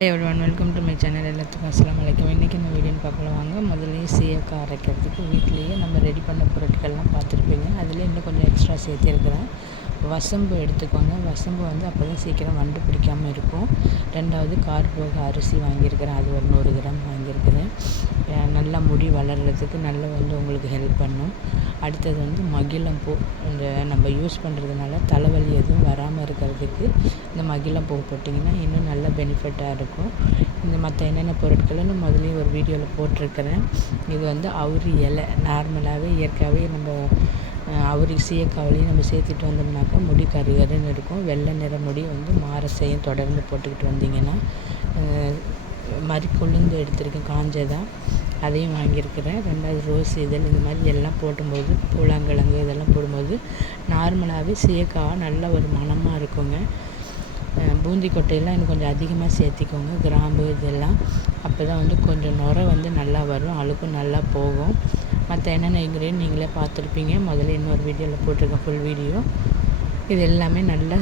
Hey everyone, welcome to my channel. எல்லாத்துக்கும் அஸ்ஸலாமு அலைக்கும். இன்றைக்கி இந்த வீடியோன்னு பார்க்கலாம் வாங்க. முதல்ல சீயக்காய் அரைக்கிறதுக்கு வீட்டிலேயே நம்ம ரெடி பண்ண பொருட்கள்லாம் பார்த்துருப்பீங்க. அதில் இன்னும் கொஞ்சம் எக்ஸ்ட்ரா சேர்த்திருக்கிறேன். வசம்பு எடுத்துக்கோங்க. வசம்பு வந்து அப்போ தான் சீக்கிரம் வண்டு பிடிக்காமல் இருக்கும். ரெண்டாவது கார்போக அரிசி வாங்கியிருக்கிறேன், அது ஒரு 100 கிராம் வாங்கியிருக்கிறேன். நல்லா முடி வளர்கிறதுக்கு நல்லா வந்து உங்களுக்கு ஹெல்ப் பண்ணும். அடுத்தது வந்து மகிழம்பூ, இந்த நம்ம யூஸ் பண்ணுறதுனால தலைவலி எதுவும் வராமல் இருக்கிறதுக்கு இந்த மகிழம்பூ போட்டிங்கன்னா இன்னும் நல்ல பெனிஃபிட்டாக இருக்கும். இந்த மற்ற என்னென்ன பொருட்கள்னு முதலேயும் ஒரு வீடியோவில் போட்டிருக்கிறேன். இது வந்து அவுரி இலை, நார்மலாகவே இயற்கையாகவே நம்ம அவுரி சீயக்காவிலையும் நம்ம சேர்த்துட்டு வந்தோம்னாக்கா முடி கருகருன்னு இருக்கும். வெள்ளை நிற முடி வந்து மாற செய்யும். தொடர்ந்து போட்டுக்கிட்டு வந்தீங்கன்னா கொழுந்து எடுத்திருக்கேன், காஞ்சதாக, அதையும் வாங்கியிருக்கிறேன். ரெண்டாவது ரோஸ் இதழ், இந்த மாதிரி எல்லாம் போடும்போது பூலாங்கிழங்கு இதெல்லாம் போடும்போது நார்மலாகவே சீயக்காய் நல்ல ஒரு மணமாக இருக்குங்க. பூந்தி கொட்டையெல்லாம் இன்னும் கொஞ்சம் அதிகமாக சேர்த்திக்கோங்க, கிராம்பு இதெல்லாம். அப்போ தான் வந்து கொஞ்சம் நுரை வந்து நல்லா வரும், அழுக்கும் நல்லா போகும். மற்ற என்னென்ன இன்க்ரீடியன்ட் நீங்களே பார்த்துருப்பீங்க, முதல்ல இன்னொரு வீடியோவில் போட்டிருக்கேன் ஃபுல் வீடியோ. இது எல்லாமே நல்லா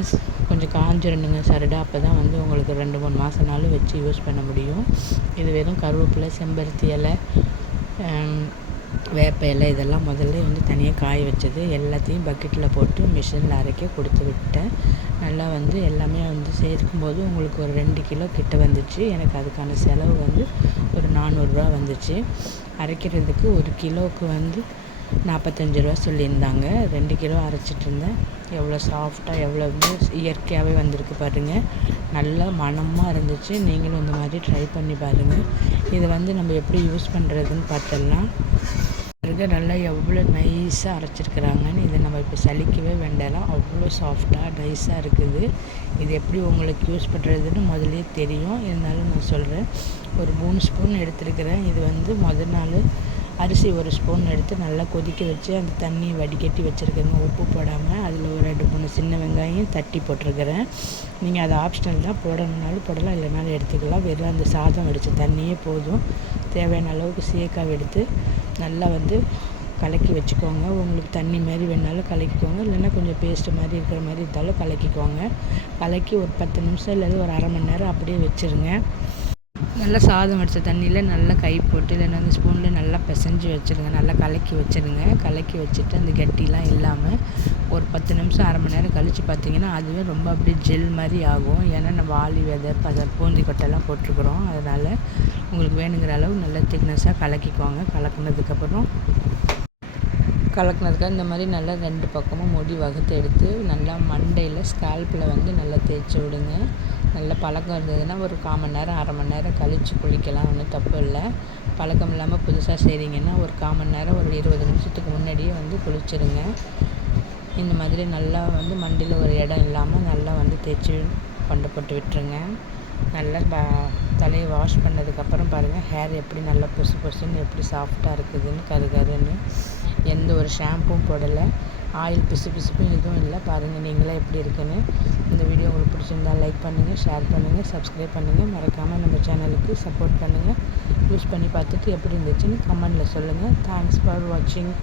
கொஞ்சம் காஞ்சிரணுங்க சரடா, அப்போ தான் வந்து உங்களுக்கு 2-3 மாதம்னாலும் வச்சு யூஸ் பண்ண முடியும். இது வெறும் கருவேப்பிலை, செம்பருத்தி இலை, வேப்ப இலை இதெல்லாம் முதல்ல வந்து தனியாக காய வச்சது எல்லாத்தையும் பக்கெட்டில் போட்டு மிஷினில் அரைக்க கொடுத்து விட்டேன். நல்லா வந்து எல்லாமே வந்து சேர்க்கும்போது உங்களுக்கு ஒரு 2 கிலோ கிட்ட வந்துச்சு. எனக்கு அதுக்கான செலவு வந்து ஒரு 400 ரூபா வந்துச்சு. அரைக்கிறதுக்கு 1 கிலோவுக்கு வந்து 45 ரூபா சொல்லியிருந்தாங்க. 2 கிலோ அரைச்சிட்டு இருந்தேன். எவ்வளோ சாஃப்டாக, எவ்வளோ இயற்கையாகவே வந்திருக்கு பாருங்கள். நல்லா மணமாக இருந்துச்சு. நீங்களும் இந்த மாதிரி ட்ரை பண்ணி பாருங்கள். இதை வந்து நம்ம எப்படி யூஸ் பண்ணுறதுன்னு பார்த்தலாம். நல்லா எவ்வளோ நைஸாக அரைச்சிருக்கிறாங்கன்னு. இதை நம்ம இப்போ சலிக்கவே வேண்டாம், அவ்வளோ சாஃப்டாக நைஸாக இருக்குது. இது எப்படி உங்களுக்கு யூஸ் பண்ணுறதுன்னு முதலே தெரியும், இருந்தாலும் நான் சொல்கிறேன். ஒரு 3 ஸ்பூன் எடுத்துருக்கிறேன். இது வந்து முதல் நாள் அரிசி 1 ஸ்பூன் எடுத்து நல்லா கொதிக்க வச்சு அந்த தண்ணியை வடிகட்டி வச்சுருக்கேங்க, உப்பு போடாமல். அதில் ஒரு 2-3 சின்ன வெங்காயம் தட்டி போட்டிருக்கிறேன். நீங்கள் அதை ஆப்ஷனல் தான், போடணுன்னாலும் போடலாம், இல்லைனாலும் எடுத்துக்கலாம். வெறும் அந்த சாதம் வடித்த தண்ணியே போதும். தேவையான அளவுக்கு சீயக்காய் எடுத்து நல்லா வந்து கலக்கி வச்சுக்கோங்க. உங்களுக்கு தண்ணி மாதிரி வேணாலும் கலக்கிக்கோங்க, இல்லைன்னா கொஞ்சம் பேஸ்ட்டு மாதிரி இருக்கிற மாதிரி இருந்தாலும் கலக்கிக்கோங்க. கலக்கி ஒரு 10 நிமிஷம் இல்லை ஒரு அரை மணி நேரம் அப்படியே வச்சுருங்க. நல்லா சாதம் வடித்த தண்ணியில் நல்லா கை போட்டு இல்லைன்னா அந்த ஸ்பூனில் நல்லா பிசைஞ்சு வச்சுருங்க. நல்லா கலக்கி வச்சுருங்க. கலக்கி வச்சுட்டு அந்த கட்டிலாம் இல்லாமல் ஒரு 10 நிமிஷம் அரை மணி நேரம் கழித்து பார்த்தீங்கன்னா அதுவே ரொம்ப அப்படியே ஜெல் மாதிரி ஆகும். ஏன்னா நம்ம ஆளி விதை பூந்தி கொட்டைலாம் போட்டிருக்குறோம். அதனால் உங்களுக்கு வேணுங்கிற அளவு நல்லா திக்னஸாக கலக்கிக்கோங்க. கலக்குனதுக்காக இந்த மாதிரி நல்லா 2 பக்கமும் முடி வகுத்து எடுத்து நல்லா மண்டையில் ஸ்கால்பில் வந்து நல்லா தேய்ச்சி விடுங்க. நல்லா பழக்கம் இருந்ததுன்னா ஒரு 1/4 மணி நேரம் அரை மணி நேரம் கழித்து குளிக்கலாம், ஒன்றும் தப்பு இல்லை. பழக்கம் இல்லாமல் புதுசாக செய்கிறீங்கன்னா ஒரு 1/4 மணி நேரம் ஒரு 20 நிமிஷத்துக்கு முன்னாடியே வந்து குளிச்சிடுங்க. இந்த மாதிரி நல்லா வந்து மண்டையில் ஒரு இடம் இல்லாமல் நல்லா வந்து தேய்ச்சி போட்டு விட்டுருங்க. நல்லா தலையை வாஷ் பண்ணதுக்கப்புறம் பாருங்கள் ஹேர் எப்படி நல்லா பொசுன்னு எப்படி சாஃப்டாக இருக்குதுன்னு, கருன்னு. எந்த ஒரு ஷாம்பும் போடலை, ஆயில் பிசுப்பும் எதுவும் இல்லை. பாருங்கள் நீங்களே எப்படி இருக்குன்னு. இந்த வீடியோ உங்களுக்கு பிடிச்சிருந்தால் லைக் பண்ணுங்கள், ஷேர் பண்ணுங்கள், சப்ஸ்கிரைப் பண்ணுங்கள். மறக்காமல் நம்ம சேனலுக்கு சப்போர்ட் பண்ணுங்கள். யூஸ் பண்ணி பார்த்துட்டு எப்படி இருந்துச்சுன்னு கமெண்டில் சொல்லுங்கள். தேங்க்ஸ் ஃபார் வாட்சிங்.